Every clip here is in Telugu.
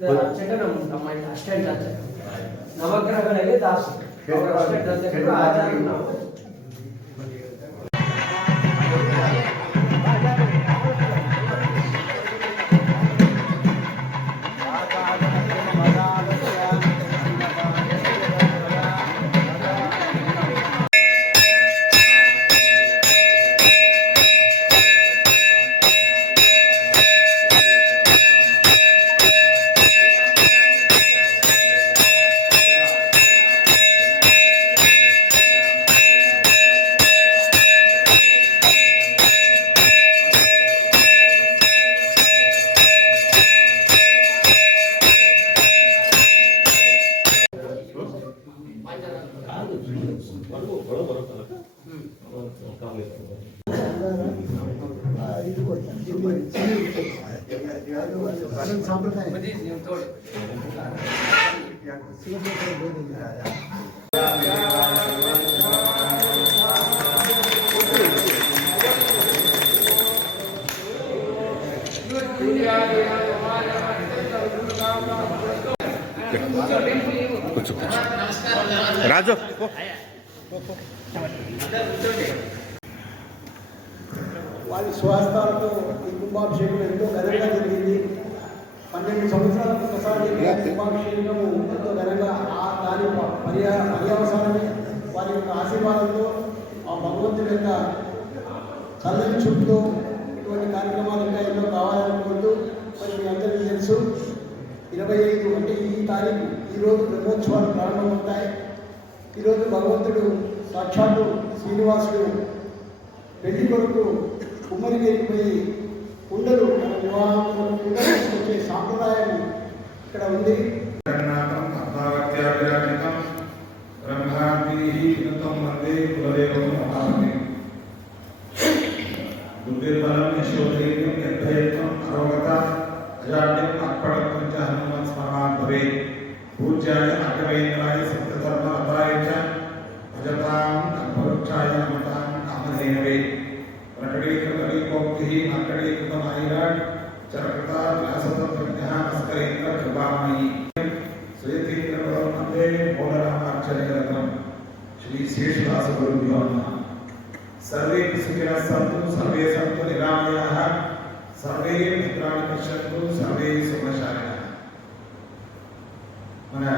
ಚಟನಂ ನಮ್ಮ ಅಷ್ಟೇ ನವಗ್ರಹಗಳಿಗೆ ದಾಸರು. ಅಷ್ಟೇ కూర్చో కూర్చో రాజు పో. వారి స్వహస్తాలతో ఈ కుంభాభిషేకం ఎంతో ఘనంగా జరిగింది పన్నెండు సంవత్సరాలకు ఒకసారి కుంభాభిషేకము ఎంతో ఘనంగా ఆ దాని పర్యా పర్యవసానమే వారి యొక్క ఆశీర్వాదంతో ఆ భగవంతుడి యొక్క చల్లని చూపుతో ఇటువంటి కార్యక్రమాలు ఇంకా ఎన్నో కావాలని కోరుతూ మరి మీ అందరికీ తెలుసు ఇరవై ఐదు అంటే ఈ తారీఖు ఈరోజు బ్రహ్మోత్సవాలు ప్రారంభమవుతాయి. ఈరోజు భగవంతుడు సాక్షాత్తు శ్రీనివాసుడు పెళ్ళి కొరకు కుమ్మరిగిరికి పోయి కుండలు వివాహం కుండలు తీసుకొచ్చే సాంప్రదాయాన్ని ఇక్కడ ఉంది. మన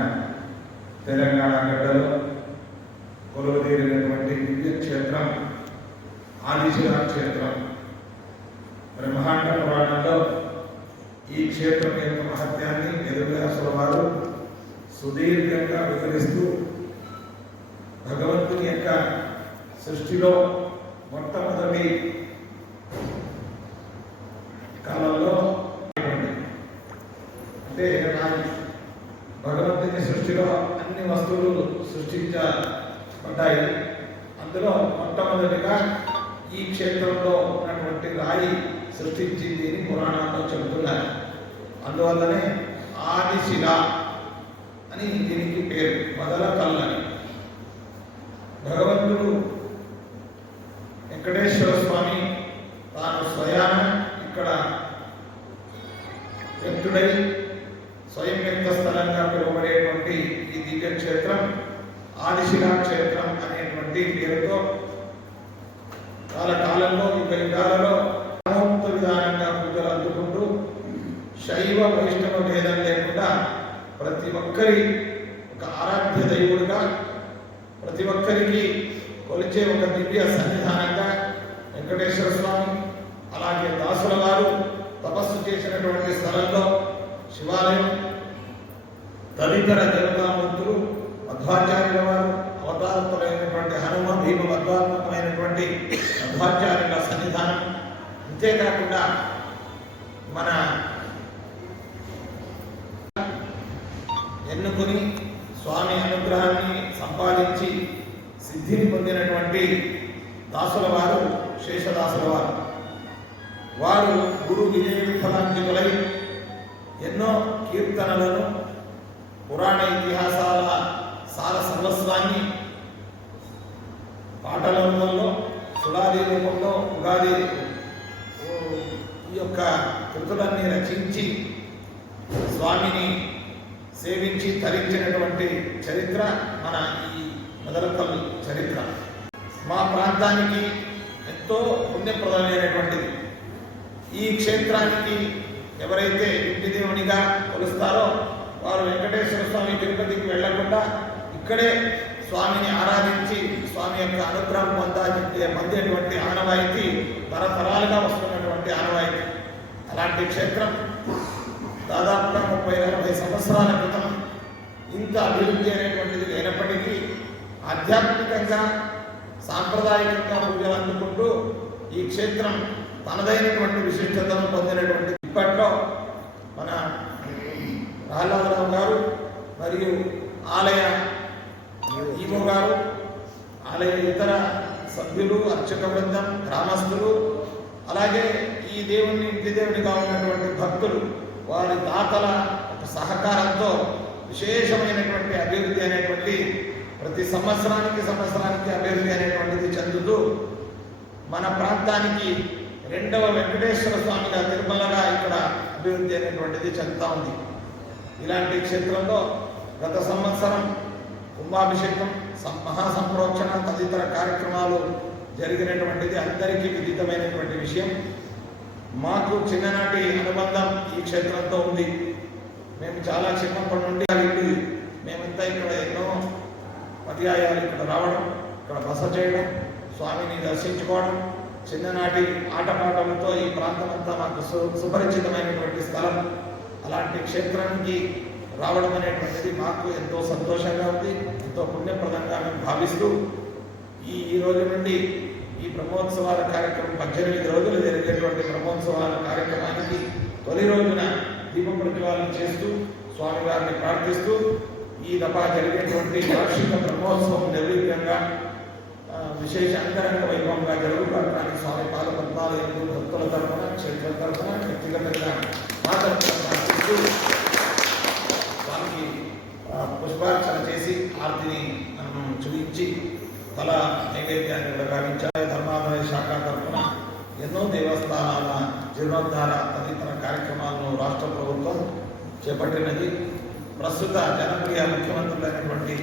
తెలంగాణ గడ్డలో కొలువదీరినటువంటి దివ్య క్షేత్రం ఆదిశిలా క్షేత్రం బ్రహ్మాండ పురాణంలో ఈ క్షేత్రం యొక్క మహత్యాన్ని ఎదురువ్యాసుల వారు సుదీర్ఘంగా వివరిస్తూ భగవంతుని యొక్క సృష్టిలో మొట్టమొదటి కాలంలో అంటే నా- భగవంతుని సృష్టిలో అన్ని వస్తువులు సృష్టించబడ్డాయి. అందులో మొట్టమొదటిగా ఈ క్షేత్రంలో ఉన్నటువంటి రాయి సృష్టించింది అని పురాణాల్లో చెబుతున్నారు. అందువల్లనే ఆదిశిల అని దీనికి పేరు మొదల కల్లని భగవంతుడు వెంకటేశ్వర స్వామి తాను స్వయాన ఇక్కడ వ్యక్తుడై స్వయం వ్యక్త స్థలంగా పిలువబడేటువంటి ఈ దివ్య క్షేత్రం ఆదిశిలా క్షేత్రం అనేటువంటి పేరుతో కాలకాలంలో యుగ యుగాలలో మహోక్త విధానంగా పూజలు అందుకుంటూ శైవ వైష్ణవ భేదం లేకుండా ప్రతి ఒక్కరి ఒక ఆరాధ్య దైవుడుగా ప్రతి ఒక్కరికి కొలిచే ఒక దివ్య సన్నిధానంగా వెంకటేశ్వర స్వామి అలాగే దాసుల వారు తపస్సు చేసినటువంటి స్థలంలో శివాలయం తదితర దేవతామూర్తి మధ్వాచార్యుల వారు అవతారత్వమైనటువంటి హనుమ భీమ మధ్వాత్మకమైనటువంటి మధ్వాచార్యుల సన్నిధానం. అంతేకాకుండా మన ఎన్నుకుని స్వామి అనుగ్రహాన్ని సంపాదించి సిద్ధిని పొందినటువంటి దాసుల వారు శేషదాసుల వారు వారు గురు విజయ విఫలాంగితులై ఎన్నో కీర్తనలను పురాణ ఇతిహాసాల సార సర్వస్వాన్ని పాటల రూపంలో సుడాది రూపంలో ఉగాది ఈ యొక్క కృతులన్నీ రచించి స్వామిని సేవించి తరించినటువంటి చరిత్ర మన ఈ మొదలకల్ చరిత్ర. మా ప్రాంతానికి ఎంతో పుణ్యప్రదమైనటువంటిది. ఈ క్షేత్రానికి ఎవరైతే ఇంటి దేవునిగా కొలుస్తారో వారు వెంకటేశ్వర స్వామి తిరుపతికి వెళ్ళకుండా ఇక్కడే స్వామిని ఆరాధించి స్వామి యొక్క అనుగ్రహం పొందాలి పొందేటువంటి ఆనవాయితీ తరతరాలుగా వస్తున్నటువంటి ఆనవాయితీ. అలాంటి క్షేత్రం దాదాపుగా ముప్పై నలభై సంవత్సరాల క్రితం ఇంత అభివృద్ధి అనేటువంటిది లేనప్పటికీ ఆధ్యాత్మికంగా సాంప్రదాయకంగా పూజలు అందుకుంటూ ఈ క్షేత్రం తనదైనటువంటి విశిష్టతను పొందినటువంటి ఇప్పట్లో మన రాఘవరావు గారు మరియు ఆలయ ఈవో గారు ఆలయ ఇతర సభ్యులు అర్చక బృందం గ్రామస్తులు అలాగే ఈ దేవుని ఇంటి దేవునిగా ఉన్నటువంటి భక్తులు వారి దాతల సహకారంతో విశేషమైనటువంటి అభివృద్ధి అనేటువంటి ప్రతి సంవత్సరానికి సంవత్సరానికి అభివృద్ధి అనేటువంటిది చెందుతూ మన ప్రాంతానికి రెండవ వెంకటేశ్వర స్వామిగా తిరుమలగా ఇక్కడ అభివృద్ధి అనేటువంటిది చెందుతా ఉంది. ఇలాంటి క్షేత్రంలో గత సంవత్సరం కుంభాభిషేకం సం- మహాసంప్రోక్షణ తదితర కార్యక్రమాలు జరిగినటువంటిది అందరికీ విదితమైనటువంటి విషయం. మాకు చిన్ననాటి అనుబంధం ఈ క్షేత్రంతో ఉంది. మేము చాలా చిన్నప్పటి నుండి వెళ్ళి మేమంతా ఇక్కడ ఎన్నో పర్యాయాలు ఇక్కడ రావడం ఇక్కడ బస చేయడం స్వామిని దర్శించుకోవడం చిన్ననాటి ఆటపాటలతో ఈ ప్రాంతం అంతా మాకు సు- సుపరిచితమైనటువంటి స్థలం. అలాంటి క్షేత్రానికి రావడం అనేటువంటిది మాకు ఎంతో సంతోషంగా ఉంది ఎంతో పుణ్యప్రదంగా మేము భావిస్తూ ఈ ఈ రోజు నుండి ఈ బ్రహ్మోత్సవాల కార్యక్రమం పద్దెనిమిది రోజులు జరిగేటువంటి బ్రహ్మోత్సవాల కార్యక్రమానికి తొలి రోజున దీప ప్రతిపాదన చేస్తూ స్వామివారిని ప్రార్థిస్తూ ఈ దఫా జరిగేటువంటి వార్షిక బ్రహ్మోత్సవం నిర్విఘ్నంగా విశేష అంతరంగ వైభవంగా జరుగుతానికి స్వామి పాద పద్మాలయంలో ఎనిమిది భక్తుల తరఫున క్షేత్ర తరఫున వ్యక్తిగతంగా మా తరఫున ప్రార్థిస్తూ తల నైవేద్యాన్ని ప్రకారించాలి ధర్మాదాయ శాఖ తరఫున ఎన్నో దేవస్థానాల జీర్ణోద్ధార తదితర కార్యక్రమాలను రాష్ట్ర ప్రభుత్వం చేపట్టినది. ప్రస్తుత జనప్రియ ముఖ్యమంత్రులైనటువంటి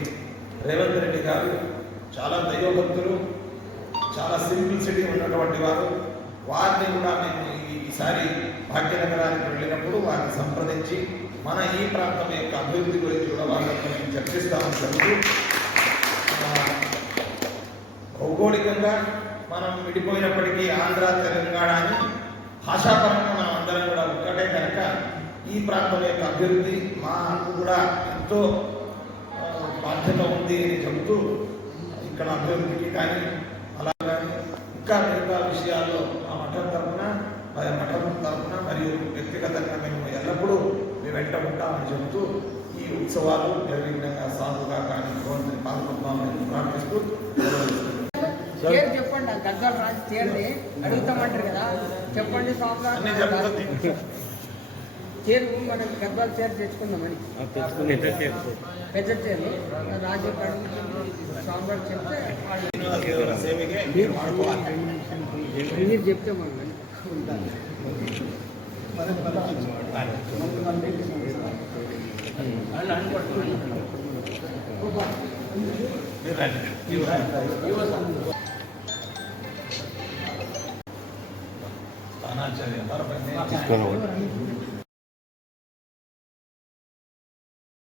రేవంత్ రెడ్డి గారు చాలా దైవభక్తులు చాలా సింప్లిసిటీ ఉన్నటువంటి వారు. వారిని కూడా మేము ఈసారి భాగ్యనగరానికి వెళ్ళినప్పుడు వారిని సంప్రదించి మన ఈ ప్రాంతం యొక్క అభివృద్ధి గురించి కూడా వాళ్ళతో మేము చర్చిస్తామని చెబుతూ ఆ, భౌగోళికంగా మనం విడిపోయినప్పటికీ ఆంధ్ర తెలంగాణ అని భాషాపరంగా మనం అందరం కూడా ఒక్కటే కనుక ఈ ప్రాంతం యొక్క అభివృద్ధి మాకు కూడా ఎంతో బాధ్యత ఉంది అని చెబుతూ ఇక్కడ అభివృద్ధికి కానీ అలా కానీ ఇంకా మిగతా విషయాల్లో మా మఠం తరఫున మరి మఠం తరఫున మరియు వ్యక్తిగతంగా మేము ఎల్లప్పుడూ మేము వెంట ఉంటామని చెబుతూ ఈ ఉత్సవాలు నిర్విఘ్నంగా సాగుగా కానీ భగవంతుని పాల్గొందామని ప్రార్థిస్తూ పేరు చెప్పండి ఆ గద్దాల రాజు చేరిని అడుగుతామంటారు కదా. చెప్పండి సంవత్సరాలు చేరు మనం గద్దాల చేరు తెచ్చుకుందామని. పెద్ద చేరు రాజు అడుగుతుంది సాంబార్ చెప్తే మీరు చెప్తే మనం ఉంటాం. మీరు